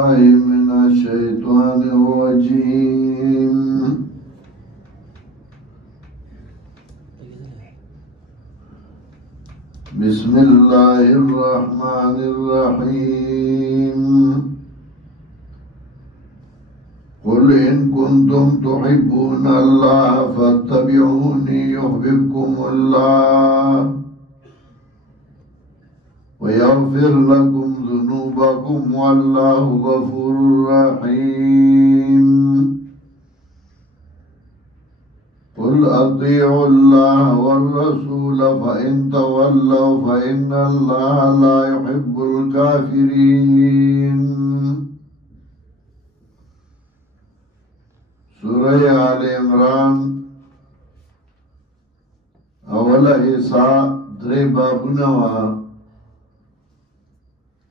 بالله من الشيطان الرجيم. بسم الله الرحمن الرحيم. قل إن كنتم تحبون الله فاتبعوني يحببكم الله ويغفر لكم ذنوبكم والله غفور رحيم. قل أطيعوا الله والرسول فإن تولوا فإن الله لا يحب الكافرين. سورة آل عمران اوله حصہ درې بابونه وه.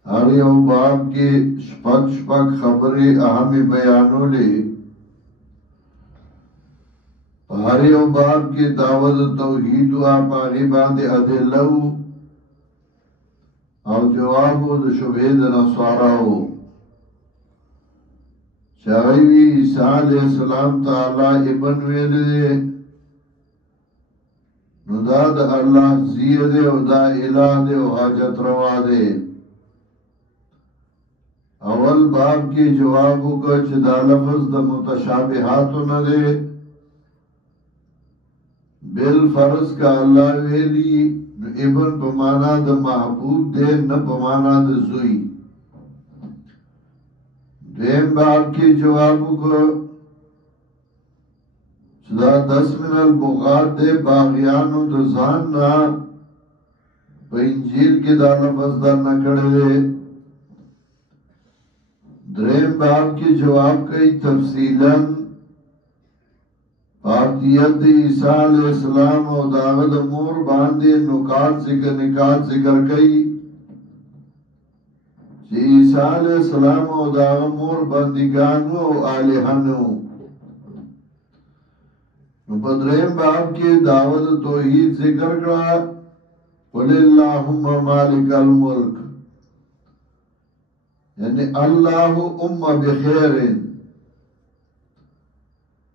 هر یو باب کې شپږ خبرې اهمې بیانولې. په هر یو باب کې دعوت توحید او په هغې باندې ادله او جواب د شبهې د نصاراو. چې هغوی وي عیسی علیه السلام ته الله ابن ویلی دی، نو دا د الله زیه دی او دا اله دی او حاجت روا دی. اول باب کې جواب وکړه چې دا لفظ د متشابهاتو نه دی، بالفرض کا الله ویلی نو ابن په معنا د محبوب دی، نه په معنا د زوی. دویم باب کې جواب وکړه چې دا 10 من البغات دی، باغیانو د ځان نه په انجیل کې دا لفظ در نه کړی دی. دریم باب کې جواب کوي تفصیلا پاکیت د عیسی علیہ السلام او داغه د مور باندې نکات ذکر کوي چې عیسی علیہ السلام او داغه مور بندګانو او الہانو. نو په دریم باب کې دعوت توحید ذکر کړه. قل اللهم مالک الملک، یعنی اللہ بخیر.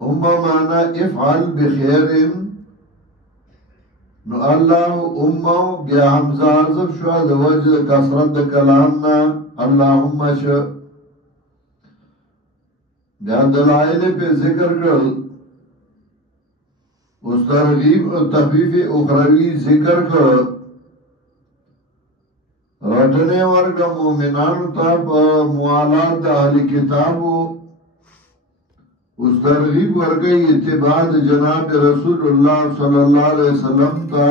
مانا افعل بخیر، نو اللہ بیا حمزہ حذف شو د وجه کثرت د کلامنا اللهم شو. بیا دلائل پہ ذکر کرل، اس ترغیب و تخفیف اخروی ذکر کر. رٹنے ورگا مومنانو تا پا موالات دا اہل کتابو، اس ترغیب ورگئی اتباع جناب رسول اللہ صلی اللہ علیہ وسلم تا.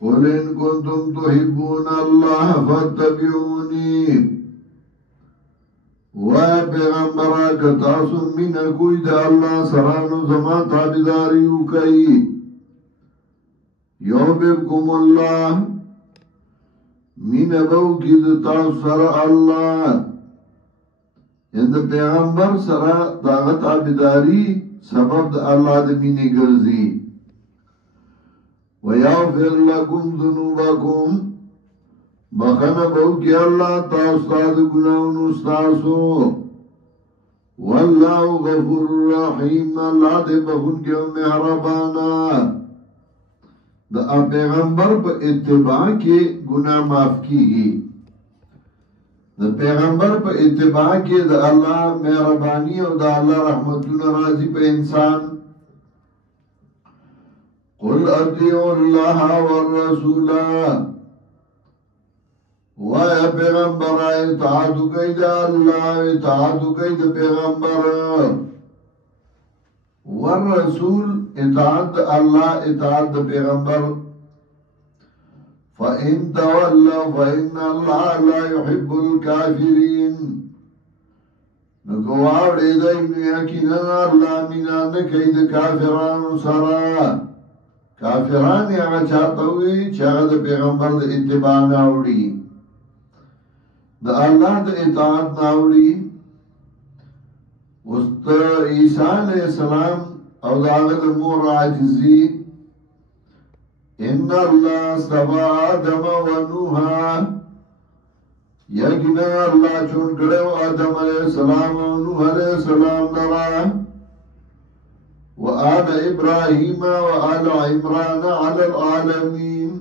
قل ان کنتم تحبون اللہ فاتبعونی، وای پیغمبرہ کتاسم من کوئی دا اللہ سرانو زمان تابداریو کئی. یحببکم اللہ، مین بو کی دتا سر اللہ، اند پیغمبر سر داغت عبداری سبب دا اللہ دا مینی گرزی. ویغفر لکم ذنوبکم، بخن بو کی اللہ تا استاد گناہن استاسو. واللہ غفور رحیم، اللہ دے بخن کے مہربانا. دا پیغمبر پا اتباع کے گناہ معاف کی گی. دا پیغمبر پا اتباع کے دا اللہ مہربانی اور دا اللہ رحمتون راضی پا انسان. قل اطیعوا اللہ والرسول، وایا پیغمبر اطاعتو کئی دا اللہ، اطاعتو کئی دا پیغمبر. والرسول اطاعت اللہ، اطاعت پیغمبر. فَإِن تَوَلَّوْا فَإِنَّ اللَّهَ لَا يُحِبُّ الْكَافِرِينَ. نکوار ایدائی یقینا اللہ مینا نکی دا کافرانو سرا. کافران یاگا چاہتا ہوئی چاہتا دا پیغمبر دا اتباع ناوڑی، دا اللہ دا اطاعت ناوڑی. وست عیسیٰ علیہ السلام او داغت مور عاجزی. ان اللہ استفا آدم و نوحا، یقینا اللہ چون کرے و آدم علیہ السلام و نوح علیہ السلام لرا و آل ابراہیم و آل عمران علی العالمین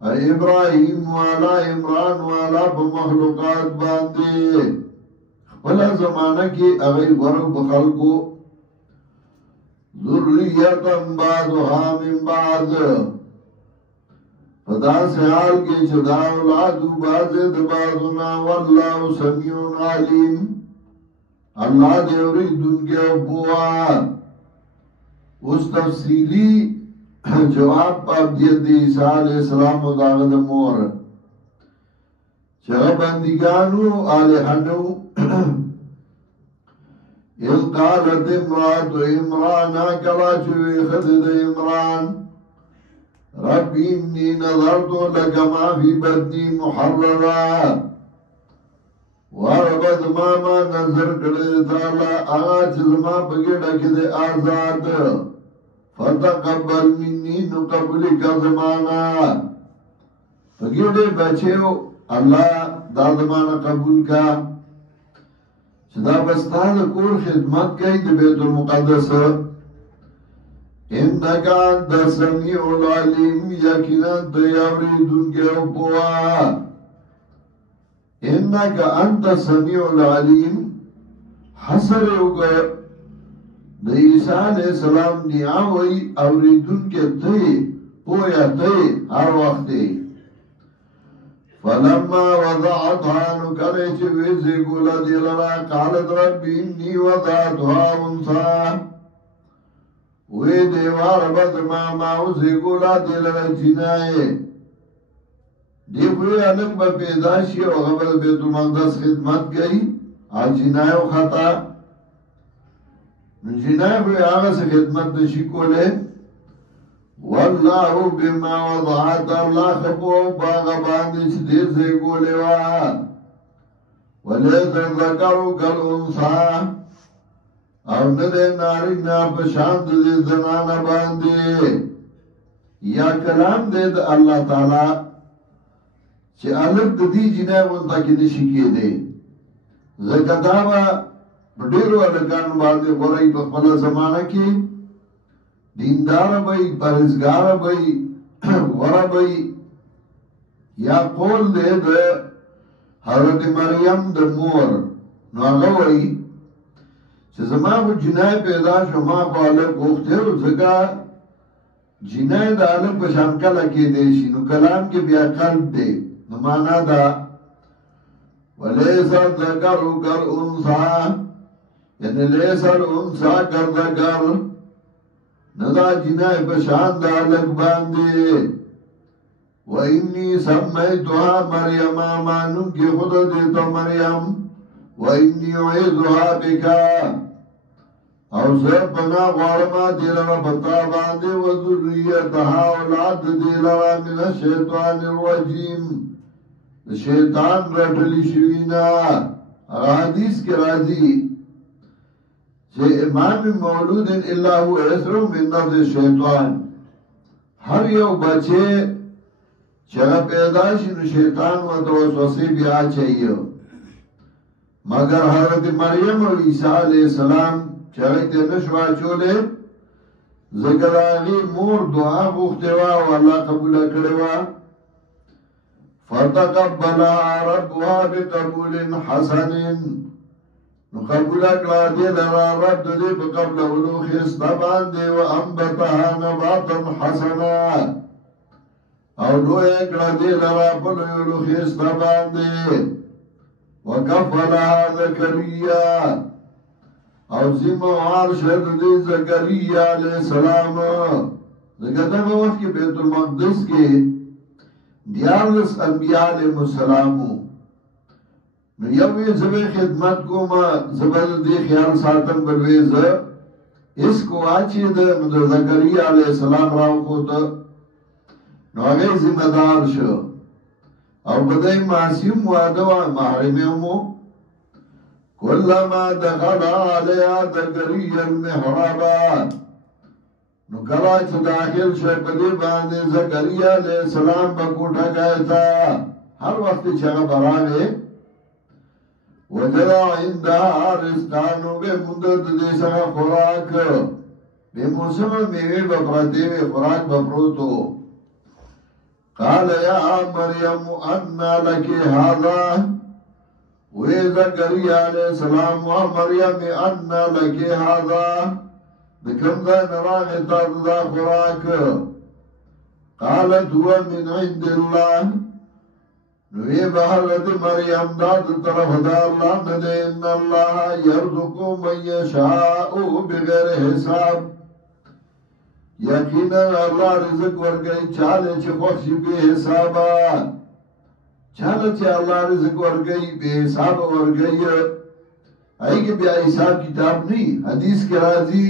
ابراہیم و آل عمران و آل مخلوقات باندے خپلا زمانہ کی اغی ورق بخلقو ذریتا بعضها من بعض فدا سے حال کے چدا اولادو بازد بازنا واللہ سمیع علیم اللہ دیوری دن کے ابوا اس تفصیلی جواب پاک دیت دی عیسیٰ علیہ السلام و داغد مور چگہ بندگانو آلہنو اذ قالت امرات عمران کلا چوی خدد عمران ربی انی نظرتو لکا ما فی بدنی محررا واربد ماما نظر کردی تالا آغا چزما بگیڑا کدی آزاد فتقبل منی نقبلی کا زمانا بگیڑے بچیو اللہ دا زمانا قبول کا چدا بستان کور خدمت کئی دی بیت المقدس انکا انت سمیع العلیم یقینا تیوری دن کے اپوا انکا انت سمیع العلیم حسر اگر دا عیسیٰ علیہ السلام نیاوئی اوری دن کے تی پویا تی ہر وقتی فلما وضعتها نکرچ ویزی گولا دیلنا قالت ربی انی وضعتها انسا وی دیوار بد ماما زیگولا دیلنا جنائے دیکھوی علم با پیداشی و غبر بیت المقدس خدمت گئی آج جنائے و خطا جنائے کوئی آغا سے خدمت نشی کولے واللہ بما وضعت اللہ خبو باغ باندش دیر زیگولے وا ولیسن ذکرو کل انسا او ندے ناری نا پشاند دے زنانا باندے یا کلام دے دا اللہ تعالی چه علم دی جنائے منتا کی نشی کیے دے زکدابا بڑیرو علکان باندے غرائی بخبلا زمانہ کی دیندار بھئی پرہزگار بھئی ورا بھئی یا قول دے دے حضرت مریم دا مور نو آگا وئی چه زمان کو جنائے پیدا شما کو علم گوختے رو زکا جنائے دا علم پشانکا لکی دیشی نو کلام کے بیا قلب دے نو مانا دا ولیسا ذکرو کر انسا یعنی لیسا الانسا کر ذکر ندا جنائے پشان دا لگ باندے وَإِنِّي سَمَّيْتُهَا مَرْيَمَ مَانُمْ کی خود دیتا مریم وَإِنِّي عُعِذُهَا بِكَا او زر پنا غارما دیلنا بتا باندے وَذُرِّيَّتَهَا اولاد دیلنا من الشیطان الرجیم شیطان رٹلی شوینا حدیث کے راضی کہ امام مولود اللہ هو عسر من نفس الشیطان ہر یو بچے چگہ پیداشی نو شیطان و توسوسی بیا چاہیے مگر حضرت مریم و عیسیٰ علیہ السلام چگہ تے نشوا چولے ذکر آغی مور دعا بوختوا و اللہ قبول کروا فتقبلها ربها بقبول حسن نقبل اکلا دی لرا رب دی بقبل علوخ استبان دی و انبتها نباتا حسنا او لو اکلا دی لرا پلو علوخ استبان دی و کفلها ذکریہ او زموار شد دی ذکریہ علیہ السلام ذکرتا میں وقت کی بیت المقدس کی دیارلس انبیاء علیہ السلامو نو یوی زبی خدمت کو ما زبر دی خیال ساتم بلویز اس کو آچی دا مدر زکریہ علیہ السلام راو کو تا نو اگئی ذمہ دار شو او بدائی معصیم وادوا محرمیمو کلما دخل علیہ زکریہ المحرابا نو کلا چھ داخل شو بدی باندے زکریہ علیہ السلام بکوٹا گئے تا هر وقت چې هغه براغې وجدا عندها رزقانو به مونږ د دې سره خوراک به موسم میوه به پرته وي خوراک به پروتو قال يا مريم أنى لك هذا وی زکریا علیہ السلام و مریم أنى لك هذا دکم دا نراغ تازدا خوراک قالت هو من عند الله نوی بحرد مریم داد طرف دا اللہ ندے ان اللہ یرزقو من یشاؤ بغیر حساب یقینا اللہ رزق ورگئی چالے چه خوشی بے حسابا چالے چه اللہ رزق ورگئی بے حساب ورگئی آئی کہ بیا حساب کتاب نہیں حدیث کے راضی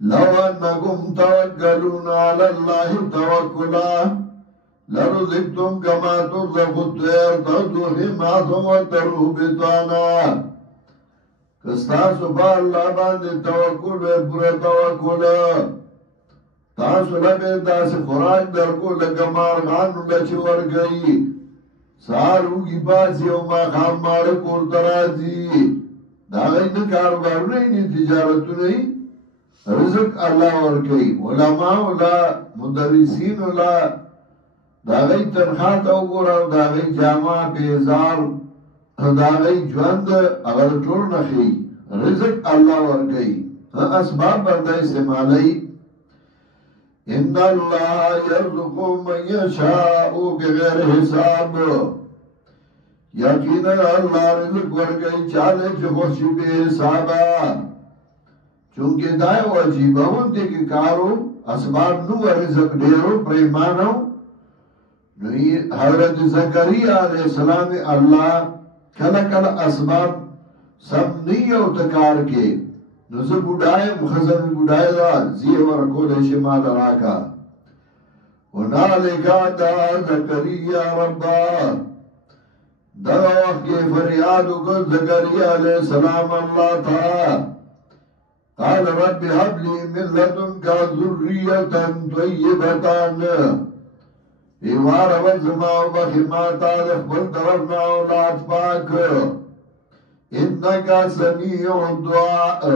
لو انکم توکلون علی اللہ توکلا لرزقتم کما ترزق الطیر تغدو حماسا وتروح بطانا کستاسو با اللہ باندې توکل و پورا توکل تاسو لبه داس خوراک درکو لگا مارغانو لچ ورگئی سارو کی باسی او ما خام مار کور ترازی داغی نکاربار نہیں تجارتو نہیں رزق اللہ ورگئی علماء اللہ مدرسین اللہ داغی تنخواہ تا وګوره داغی جامع بیزار داغی ژوند اگر ټول نخی رزق الله ورګي اسباب باندې استعمالي ان الله يرزق من يشاء بغیر حساب یقینا الله رزق ورګي چاله چې خوشي به حساب چونکه دا واجب وونته کې کارو اسباب نو رزق ډیرو پریمانو حضرت زکریا علیہ السلام اللہ کل کل اسباب سب نہیں اوتکار کے نزو بودائے مخزن بودائے دا زیور کول شمال راکا ونالکا دا زکریا ربا دا وقت کے فریادو کل زکریا علیہ السلام اللہ تھا قال رب حب لی من لدنکا ذریتا طیبتان ایوار اول زماو بخیماتا دخبر طرفنا اولاد پاک انکا سمیع دعا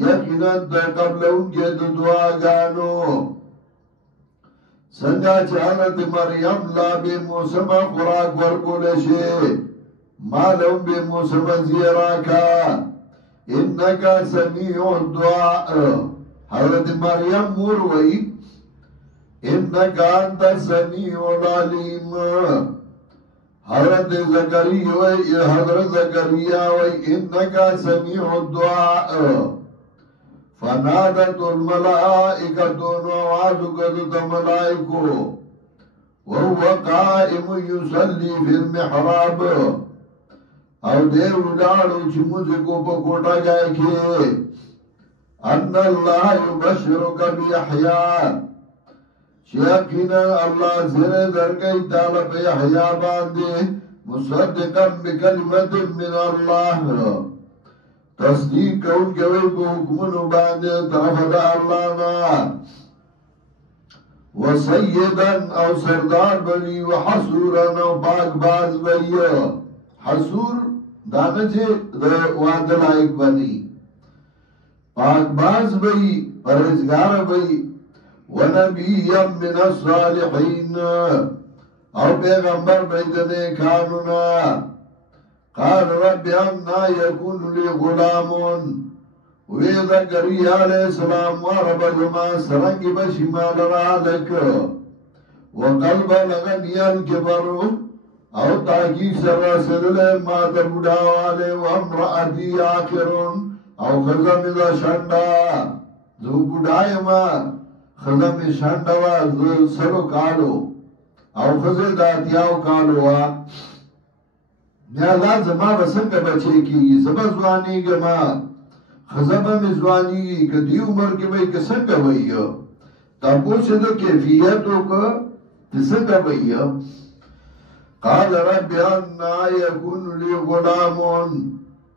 یقیناً تا قبل انکے دعا گانو سنگا چالت مریم لا بے موسم خوراک ورکو لشے مالهم بے موسم زیراکا انکا سمیع دعا حضرت مریم مور وئی انکا انت سمیع العلیم حضرت زکریا وی انکا سمیع الدعاء فنادت الملائکت نوازو قدت ملائکو وهو قائم یصلی فی المحراب او دیو لارو چی موزکو پا کوٹا جائے کے ان اللہ یبشرک بیحیاء شیقینا اللہ زر درگئی طالب یحیاء باندے مصدقا بکلمت من اللہ تصدیق کون کوئی کو حکمنو باندے طرف دا اللہ نا وسیداً او سردار بنی وحصوراً او پاک باز بنی حصور دانا چھے وعد لائق بنی پاک باز بنی پرہزگار بنی ونبیا من الصالحین او پیغمبر بیدنے کانونا قال رب انا یکون لی غلامون وی زکریا علیہ السلام ورب جمع سرنگی بشمال رالک وقلب لغنی الكبرو او تاکی سر رسل ما تبوداوالے وامرأتی آخرون او خزم دا شنڈا دو بودای ما خزم شنڈوا سرو کالو او خزم داتیاو کالوا نیازان زما بسنگ بچے کی زما زوانی گما خزم مزوانی که دی عمر کی بھئی کسنگ بھئی تا پوچھ دو کیفیتو کا تسنگ بھئی قال رب انا یکون لی غلامون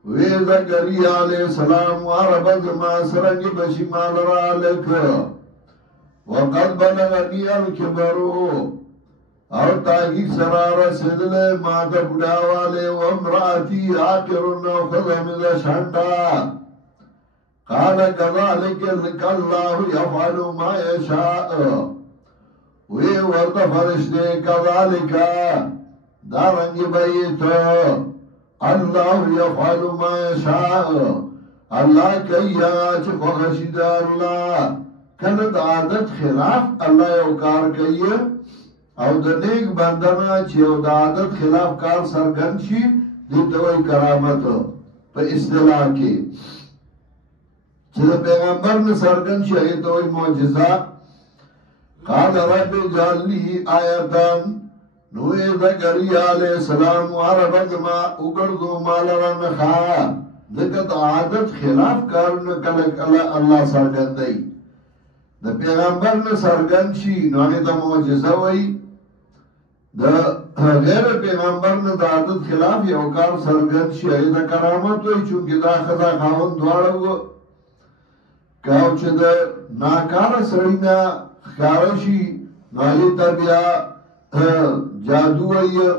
وی زکریا علیہ السلام وعرب زما سرنگی بشمال رالک وقد بلغنی الكبرو او تاکی سرار سدل ماد بڑاوالے وامراتی آقرن و خضم شنڈا قال كذلك لك الله يفعل ما يشاء وی ورد فرشتے كذلك دارنگی بیت الله يفعل ما يشاء اللہ کیا چکو خشید اللہ کند عادت خلاف اللہ یوکار کئی او د نیک بندنا چې او د عادت خلاف کار سرګن شي دته وی کرامت په اصطلاح کې چې د پیغمبر نه سرګن شي هغه ته وی معجزه قال رب اجعل لي آیه نو زکریا علیہ السلام عربت ما وګرځو مال رنخا دغه د عادت خلاف کارونه کله کله الله سرګن دی د پیغمبر نه سرګن شي نو هغه ته معجزه وی د غیر پیغمبر نه د عادت خلاف یو کار سرګن شي د کرامت وي چې دا خدا خاوند دواړه وو کاو چې د ناکار سړی نه ښکار شي نو بیا جادو وي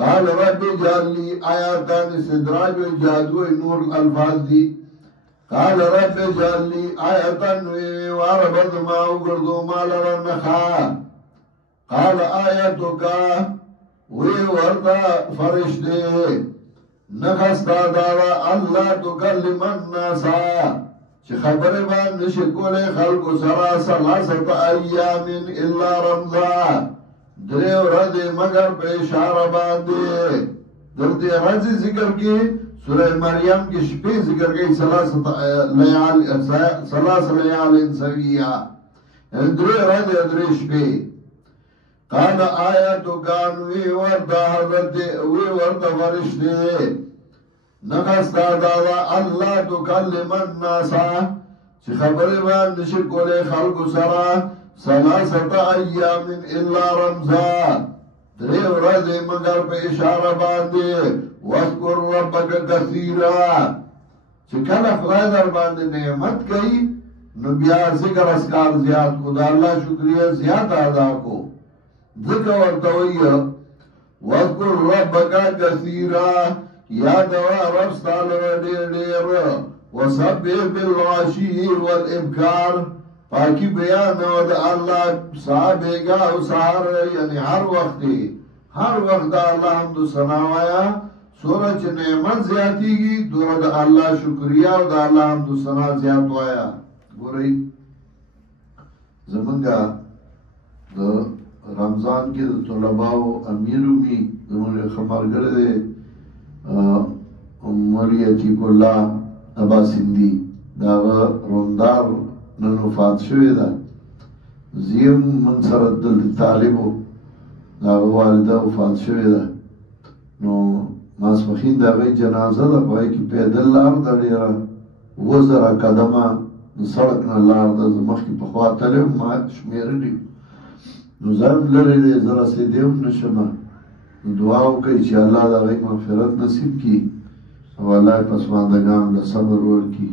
قال رب اجعل لي آیات استدراج و جادو نور الفاظ دي قال رب اجعل لي آیات واربط ما وګرځو مال ورنخا قال آیتک وی وردا فرشتے نخستا دارا اللہ تکلم الناس چه خبر بان نشکول خلق سرا سلاست ایام الا رمضا دریو رد مگر پیشار باندے درد رضی ذکر کی سورہ مریم کی شپی ذکر کی سلاست لیال سویہ دریو رد دری شپی قال آیاتو کان وی ورد حضرت وی ورد فرشتے نخستا دادا اللہ تکلم الناسا چی خبری بان نشکول خلق سرا سلاست ایام الا رمضا دریو رد مگر پہ اشارہ باندے واذکر ربک کثیرا چی کل خدای در باندے نعمت کئی نو بیا ذکر اسکار زیاد کو دا اللہ شکریہ زیاد ادا کو ذکر ورطوئی وذکر ربکا کثیرا یادوا رب ستالو دیر دیر وصبح بالعشی والابکار پاکی بیان دا اللہ صحابیگا و سہار یعنی ہر وقت اللہ حمد و ثناوایا سورج نعمت زیادی گی دور دا اللہ شکریہ و دا اللہ حمد و ثنا زیاد وایا گوری زمانگا دا رمضان کې د طلباو امیرومی زمونږ خبرګر دی مولوی عتیق الله ابا سندی دا روندار نن وفات شوی ده زیم من سره د طالبو دا والده وفات شوی ده نو ماسپخین د هغې جنازه ده په هغې کې پیدل لار ده ډېره 2000 قدمه د سړک نه لار ده زه مخکې پخوا تللی وم ما شمېرلي نو ځان لرې دی زه رسېدی هم نه شمه نو دعا وکړئ چې الله د هغې مغفرت نصیب کړي او الله یې پسماندګانو له صبر ورکړي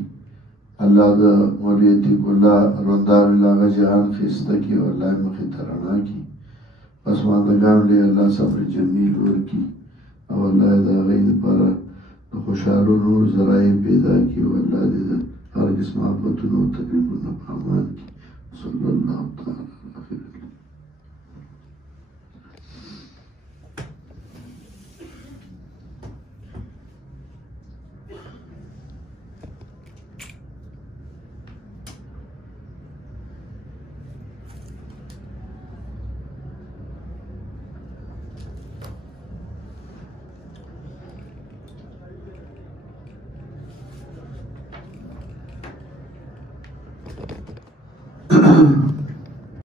الله د مولوي عتیق الله روندار له هغه جهان ښایسته کړي او الله یې مخې ته رڼا کړي پسماندګانو له الله صبر جمیل ورکړي او الله یې د هغې دپاره د خوشحالو نور ذرایع پیدا کړي او الله دې د هر قسم آفتونو او تکلیفونو په امان کړي صلی الله تعالی علیه وسلم.